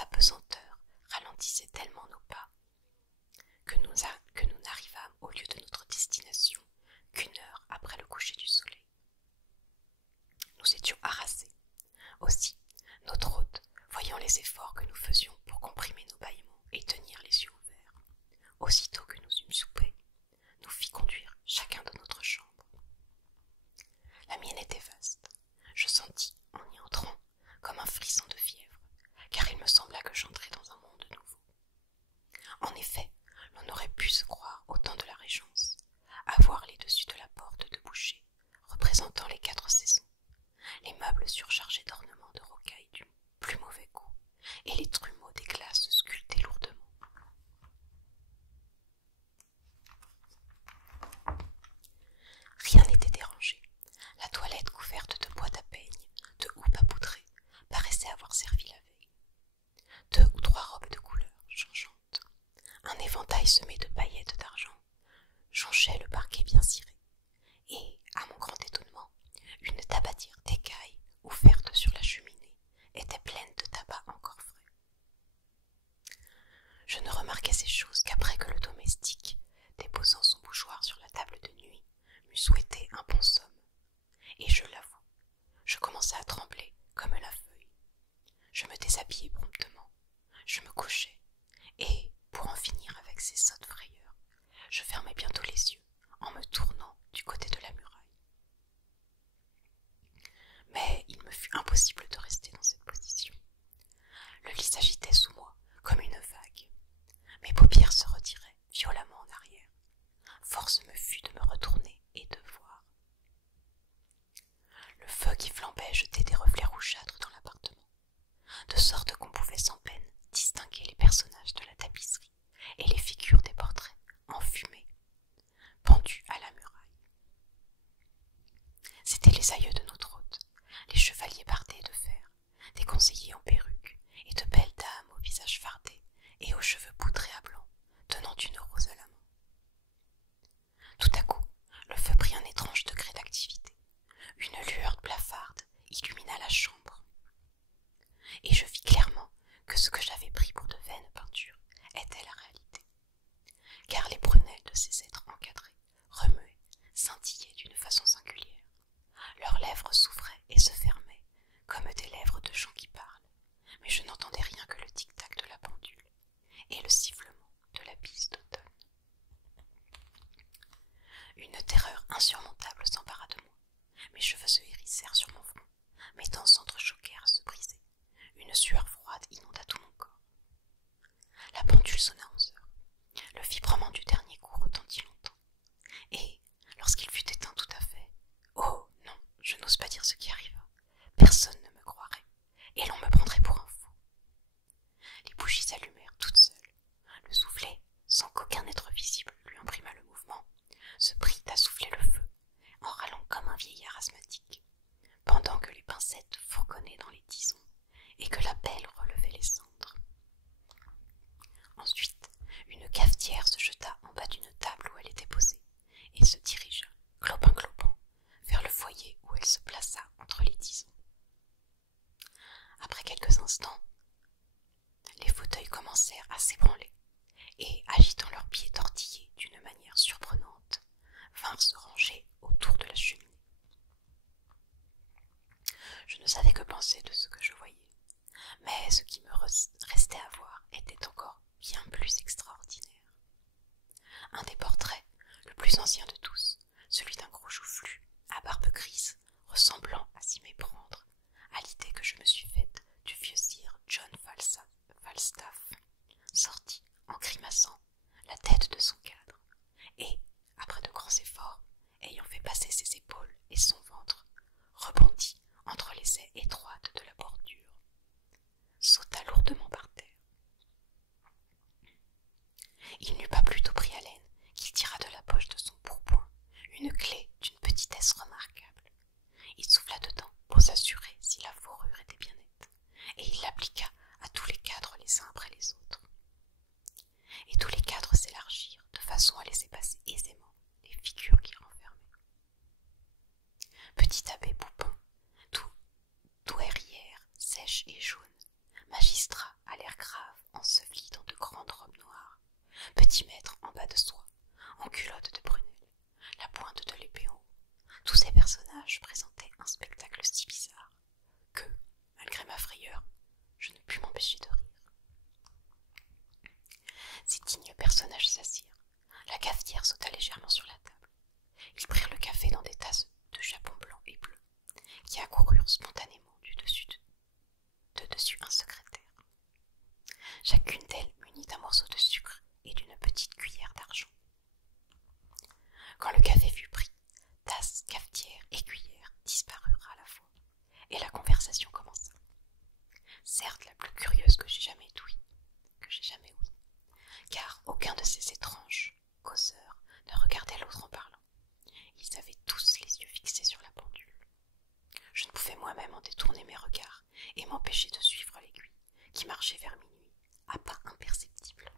sa pesanteur ralentissait tellement nos pas que nous n'arrivâmes au lieu de notre destination qu'une heure après le coucher du soleil. Nous étions harassés. Aussi, notre hôte, voyant les efforts que nous faisions pour comprimer nos bâillements et tenir les yeux ouverts, aussitôt que nous eûmes soupé, nous fit conduire chacun de notre chambre. La mienne était vaste. Je sentis, en y entrant, comme un frisson de fièvre, car il me sembla que j'entrais dans un monde nouveau. En effet, l'on aurait pu se croire au temps de la Régence, à voir les dessus de la porte de boucher, représentant les 4 saisons, les meubles surchargés d'ornements de rocaille du plus mauvais goût, et les trumeaux des glaces sculptés lourdement. Rien n'était dérangé. La toilette couverte de boîtes à peigne, de houppes à poudrer, paraissait avoir servi la veille. 2 ou 3 robes de couleurs changeantes, un éventail semé de paillettes d'argent, jonchait le parquet bien ciré, et, à mon grand étonnement, une tabatière d'écaille ouverte sur la cheminée était pleine de tabac encore frais. Je ne remarquai ces choses qu'après que le domestique, déposant son bougeoir sur la table de nuit, m'eût souhaité un bon somme. Et je l'avoue, je commençai à trembler comme la feuille. Je me déshabillai promptement, je me couchai, et, pour en finir avec ces sottes frayeurs, je fermai bientôt les yeux en me tournant du côté de la muraille. Mais il me fut impossible de rester dans cette position. Le lit s'agitait sous moi comme une vague. Mes paupières se retiraient violemment en arrière. Force me fut de me retourner et de voir. Le feu qui flambait jetait des reflets rougeâtres dans l'appartement, de sorte qu'on pouvait sans peine distinguer les personnages de la tapisserie et les figures des portraits enfumés, pendus à la muraille. C'étaient les aïeux de notre hôte, les chevaliers bardés de fer, des conseillers en perruque et de belles dames au visage fardé et aux cheveux poudrés à blanc, tenant une rose à la main. Tout à coup, le feu prit un étrange degré d'activité. Une lueur blafarde illumina la chambre, et je vis clairement que ce que j'avais pris pour de vaines peintures était la réalité, car les prunelles de ces êtres encadrés remuaient, scintillaient d'une façon singulière. Leurs lèvres s'ouvraient et se fermaient, comme des lèvres de gens qui parlent, mais je n'entendais rien que le tic-tac de la pendule et le sifflement de la bise d'automne. Une terreur insurmontable s'empara de moi. Mes cheveux se hérissèrent sur mon front, mes dents s'entrechoquèrent à se briser. Une sueur froide inonda tout mon corps. La pendule sonna 11 heures. Le vibrement du dernier coup retentit longtemps. Et, lorsqu'il fut éteint tout à fait, oh non, je n'ose pas dire ce qui arriva. Personne ne me croirait, et l'on me prendrait pour un fou. Les bougies s'allumèrent toutes seules. Le soufflet, sans qu'aucun être visible lui imprimât le mouvement, se prit à souffler le feu, en râlant comme un vieillard asthmatique, pendant que les pincettes fourgonnaient dans les tisons et que la pelle relevait les cendres. Ensuite, une cafetière se jeta en bas d'une table où elle était posée et se dirigea, clopin-clopant, vers le foyer où elle se plaça entre les tisons. Après quelques instants, les fauteuils commencèrent à s'ébranler et, agitant leurs pieds tortillés d'une manière surprenante, vinrent se ranger autour de la cheminée. Je ne savais que penser de ce que je voyais, mais ce qui me restait à voir était encore bien plus extraordinaire. Un des portraits, le plus ancien de tous, celui d'un gros joufflu, à barbe grise, ressemblant à s'y méprendre, à l'idée que je me suis faite du vieux sire John Falstaff, sortit, en grimaçant, la tête de son cadre, et, après de grands efforts, ayant fait passer ses épaules et son ventre, rebondit entre les ais étroites de la bordure, sauta lourdement par terre. Il n'eut pas plus tôt pris haleine qu'il tira de la poche de son pourpoint une clé d'une petitesse remarquable. Il souffla dedans pour s'assurer si la fourrure était bien nette, et il l'appliqua à tous les cadres les uns après les autres. Et tous les cadres s'élargirent de façon à laisser passer aisément les figures qui renfermaient. Petit abbé Poupon, douairière, sèche et jaune, magistrat à l'air Ces dignes personnages s'assirent. La cafetière sauta légèrement sur la table. Ils prirent le café dans des tasses de japon blanc et bleu, qui accoururent spontanément du dessus de dessus un secrétaire. Chacune d'elles munie d'un morceau de sucre et d'une petite cuillère d'argent. Quand le café fut pris, tasse, cafetière et cuillère disparurent à la fois, et la conversation commença. Certes la plus curieuse que j'ai jamais ouïe, car aucun de ces étranges causeurs ne regardait l'autre en parlant. Ils avaient tous les yeux fixés sur la pendule. Je ne pouvais moi-même en détourner mes regards et m'empêcher de suivre l'aiguille, qui marchait vers minuit, à pas imperceptibles.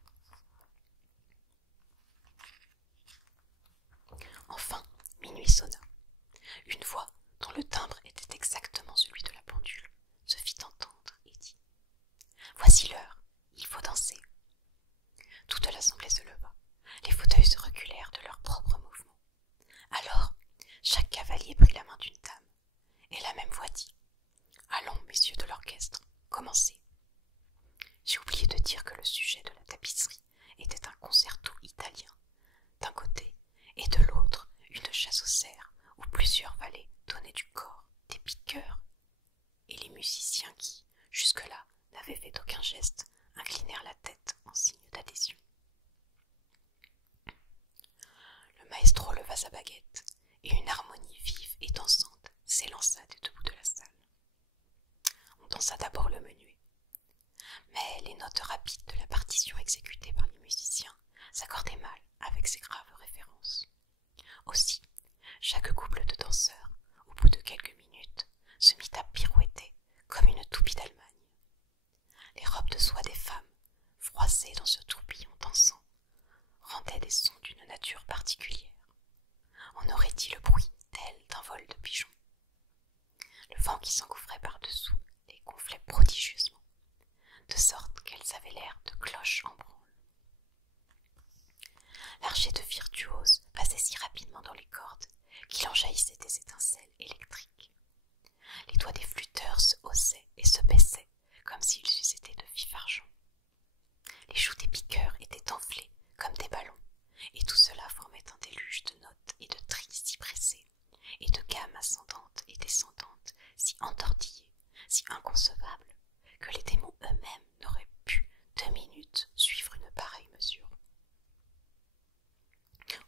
Enfin, minuit sonna. Une voix, dont le timbre était exactement celui de la pendule, se fit entendre et dit « Voici l'heure, il faut danser. » Toute l'assemblée se leva. Les fauteuils se reculèrent de leur propre mouvement. Alors, chaque cavalier prit la main d'une dame, et la même voix dit « Allons, messieurs de l'orchestre, commencez. » J'ai oublié de dire que le sujet de la tapisserie était un concerto italien, d'un côté, et de l'autre, une chasse aux cerfs, où plusieurs valets donnaient du corps, des piqueurs, et les musiciens qui, jusque-là, n'avaient fait aucun geste, inclinèrent la tête en signe d'adhésion. Le maestro leva sa baguette, et une harmonie vive et dansante s'élança des deux bouts de la salle. On dansa d'abord le menuet, mais les notes rapides de la partition exécutée par les musiciens s'accordaient mal avec ces graves références. Aussi, chaque couple de danseurs, au bout de quelques minutes, se mit à pirouetter comme une toupie d'Allemagne. Les robes de soie des femmes, froissées dans ce tourbillon dansant, rendaient des sons d'une nature particulière. On aurait dit le bruit tel d'un vol de pigeons. Le vent qui s'engouffrait par-dessous les gonflait prodigieusement, de sorte qu'elles avaient l'air de cloches en branle. L'archet de virtuose passait si rapidement dans les cordes qu'il en jaillissait des étincelles électriques. Les doigts des flûteurs se haussaient et se baissaient comme s'ils eussent été de vif argent. Les joues des piqueurs étaient enflées comme des ballons, et tout cela formait un déluge de notes et de trilles si pressés, et de gammes ascendantes et descendantes si entortillées, si inconcevables, que les démons eux-mêmes n'auraient pu 2 minutes suivre une pareille mesure.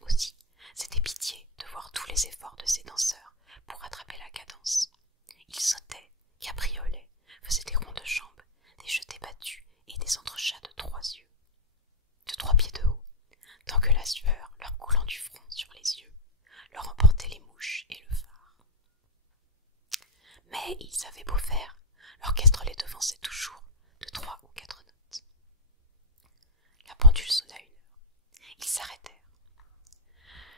Aussi, c'était pitié de voir tous les efforts de ces danseurs pour rattraper la cadence. Ils sautaient, cabriolaient, faisaient des ronds de jambes, des jetés battus et des entrechats de 3 yeux, de 3 pieds de haut, tant que la sueur, leur coulant du front sur les yeux, leur emportait les mouches et le phare. Mais ils avaient beau faire, l'orchestre les devançait toujours de 3 ou 4 notes. La pendule sonna 1 heure. Ils s'arrêtèrent.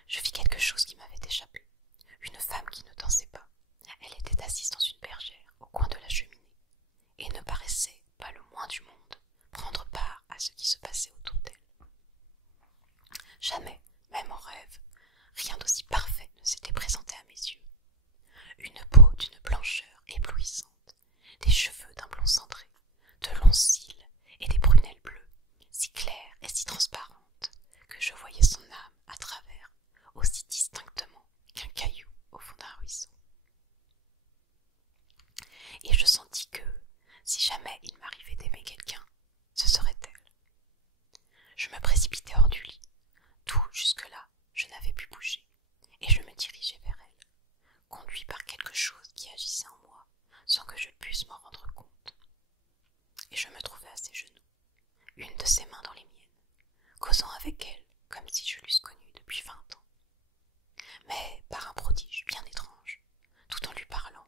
Je vis quelque chose qui m'avait échappé. Une femme qui ne dansait pas. Elle était assise dans une bergère au coin de la cheminée et ne paraissait pas le moins du monde prendre part à ce qui se passait autour d'elle. Jamais, même en rêve, rien d'aussi parfait ne s'était présenté à mes yeux. Une peau d'une blancheur éblouissante, des cheveux d'un blond cendré, de longs cils et des prunelles bleues, si claires et si transparentes que je voyais son âme à travers, aussi distinctement qu'un caillou au fond d'un ruisseau. Et je sentis que, si jamais il m'arrivait d'aimer quelqu'un, ce serait elle. Je me précipitai hors du lit. Tout jusque-là, je n'avais pu bouger, et je me dirigeai vers elle, conduit par quelque chose qui agissait en moi, sans que je pusse m'en rendre compte. Et je me trouvai à ses genoux, une de ses mains dans les miennes, causant avec elle comme si je l'eusse connue depuis 20 ans. Mais par un prodige bien étrange, tout en lui parlant,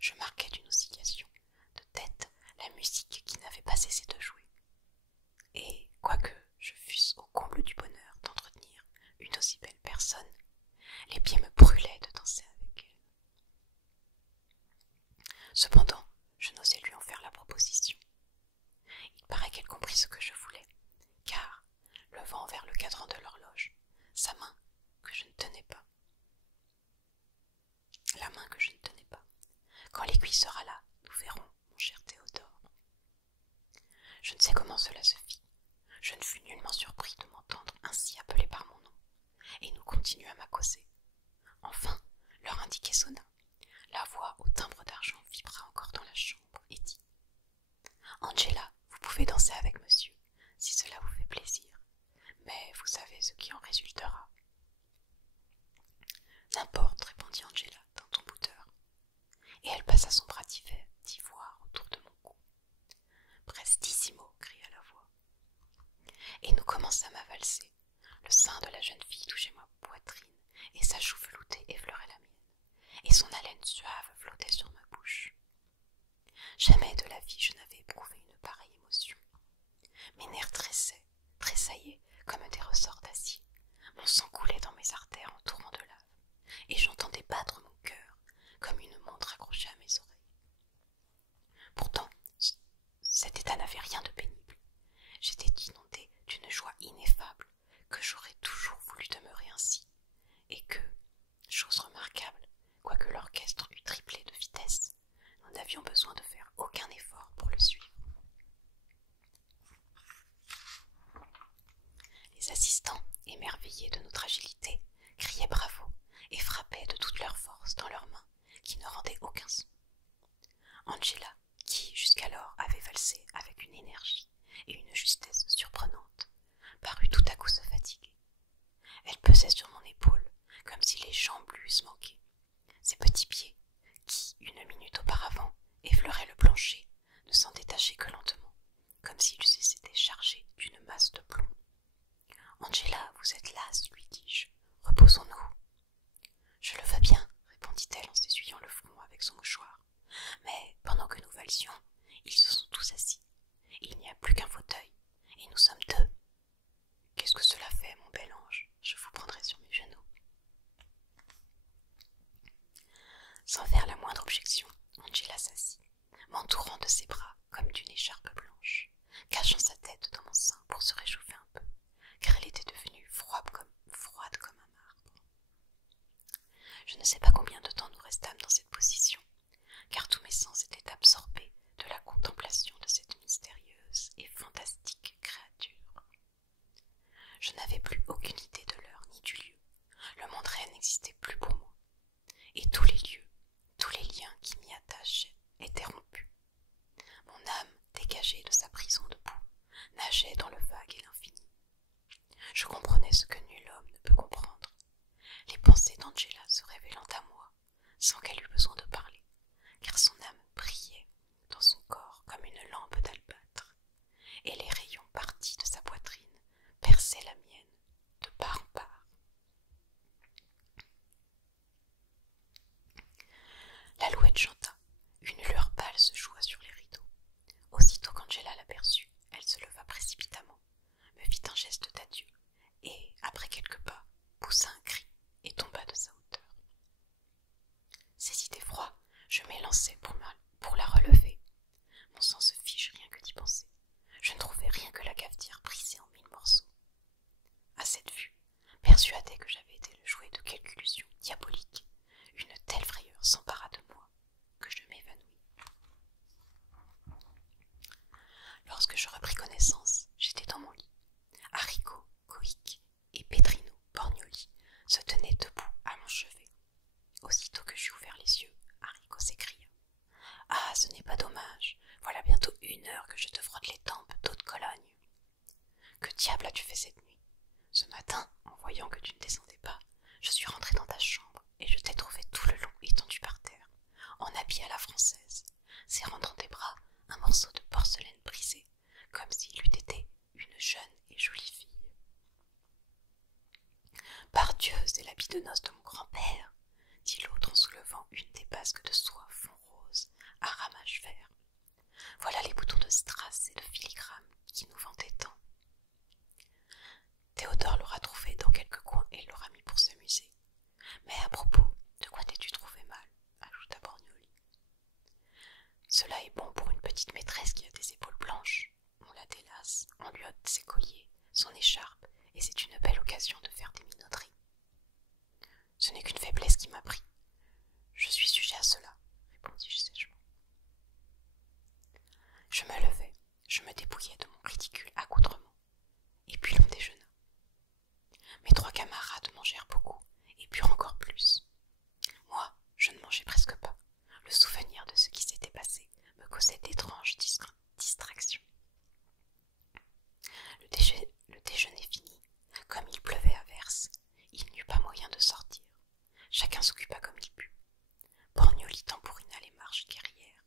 je marquais d'une oscillation de tête la musique qui n'avait pas cessé de jouer. Et quoique je fusse au comble du bonheur d'entretenir une aussi belle personne, les pieds me brûlaient de danser avec elle. Cependant, je n'osais lui en faire la proposition. Il paraît qu'elle comprit ce que je voulais, commençâmes à valser. Le sein de la jeune fille touchait ma poitrine, et sa joue veloutée effleurait la mienne, et son haleine suave flottait sur ma bouche. Jamais de la vie je n'avais éprouvé une pareille émotion. Mes nerfs tressaillaient comme des ressorts d'acier. Mon sang coulait dans mes artères en torrent de lave, et j'entendais battre mon cœur comme une montre accrochée à mes oreilles. Pourtant, cet état n'avait rien de pénible. J'étais inondée d'une joie ineffable, que j'aurais toujours voulu demeurer ainsi, et que, chose remarquable, quoique l'orchestre eût triplé de vitesse, nous n'avions besoin de faire aucun effort pour le suivre. Les assistants, émerveillés de notre agilité, criaient bravo et frappaient de toute leur force dans leurs mains, qui ne rendaient aucun son. Angela, qui jusqu'alors avait valsé avec une énergie et une justesse surprenantes, parut tout à coup se fatiguer. Elle pesait sur mon épaule, comme si les jambes lui eussent manqué. Ses petits pieds, qui, une minute auparavant, effleuraient le plancher, ne s'en détachaient que lentement, comme s'ils eussent été chargés d'une masse de plomb. « Angela, vous êtes lasse, lui dis-je. Reposons-nous. »« Je le veux bien, répondit-elle en s'essuyant le front avec son mouchoir. Mais pendant que nous valsions, ils se sont tous assis. Il n'y a plus qu'un fauteuil, et nous sommes deux. Qu'est-ce que cela fait, mon bel ange? Je vous prendrai sur mes genoux. » Sans faire la moindre objection, Angela s'assit, m'entourant de ses bras comme d'une écharpe blanche, cachant sa tête dans mon sein pour se réchauffer un peu, car elle était devenue froide comme un marbre. Je ne sais pas combien de temps nous restâmes dans cette position, car tous mes sens étaient absorbés de la contemplation de cette mystérieuse et fantastique créature. Je n'avais plus aucune idée de l'heure ni du lieu. Le monde réel n'existait plus pour moi, et tous les lieux, tous les liens qui m'y attachaient étaient rompus. Mon âme, dégagée de sa prison de boue, nageait dans le vague et l'infini. Je comprenais ce que nul homme ne peut comprendre, les pensées d'Angela se révélant à moi, sans qu'elle eût besoin de parler, car son âme brillait dans son corps comme une lampe d'albâtre, et les rayons partis de sa poitrine perçaient la mienne de part en part. L'alouette chanta, une lueur pâle se joua sur les rideaux. Aussitôt qu'Angela l'aperçut, elle se leva précipitamment, me fit un geste d'adieu, et, après quelques pas, poussa un cri et tomba de sa hauteur. Saisi d'effroi, je m'élançai pour la relever. Mon sang se fige rien que d'y penser. Je ne trouvais rien que la cafetière brisée en 1000 morceaux. À cette vue, persuadée que j'avais été le jouet de quelque illusion diabolique, une telle frayeur s'empara de moi que je m'évanouis. Lorsque je repris connaissance, j'étais dans mon lit. Haricots, Coïc et Pétrino, Borgnoli, se tenaient debout à mon chevet. Aussitôt que j'eus ouvert les yeux, Haricots s'écria. « Ah, ce n'est pas dommage, voilà bientôt 1 heure que je te frotte les tempes d'eau de Cologne. Que diable as-tu fait cette nuit? Ce matin, en voyant que tu ne descendais pas, je suis rentrée dans ta chambre et je t'ai trouvé tout le long étendu par terre, en habit à la française, serrant dans tes bras un morceau de porcelaine brisée, comme s'il eût été une jeune et jolie fille. Par Dieu, c'est l'habit de noces de mon grand-père, dit l'autre en soulevant une des basques de soie fond rose à ramage vert. Voilà les boutons de strass et de filigrane qui nous vantaient tant. Théodore l'aura trouvé dans quelque coin et l'aura mis pour s'amuser. Mais à propos, de quoi t'es-tu trouvé mal? Ajouta Borgnoli. Cela est bon pour une petite maîtresse qui a des épaules blanches. On la délace, on lui ôte ses colliers, son écharpe, et c'est une belle occasion de faire des minauderies. Ce n'est qu'une faiblesse qui m'a pris. Je suis sujet à cela, répondis-je sèchement. Je me levai, je me dépouillai de mon ridicule accoutrement, et puis l'on déjeuna. Mes 3 camarades mangèrent beaucoup, et purent encore plus. Moi, je ne mangeais presque pas. Le souvenir de ce qui s'était passé me causait d'étranges distractions. Le déjeuner fini, comme il pleuvait à verse, il n'y eut pas moyen de sortir. Chacun s'occupa comme il put. Borgnoli tambourina les marches guerrières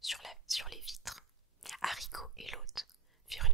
sur les vitres. Haricots et l'hôte firent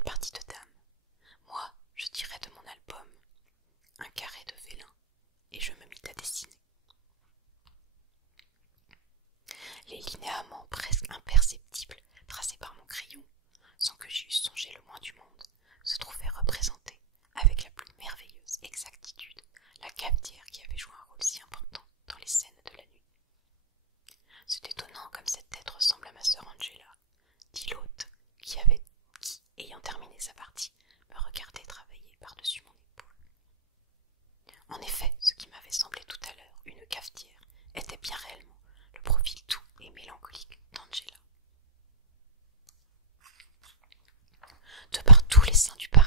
sa partie, me regardait travailler par-dessus mon épaule. En effet, ce qui m'avait semblé tout à l'heure une cafetière était bien réellement le profil doux et mélancolique d'Angela. De par tous les saints du paradis,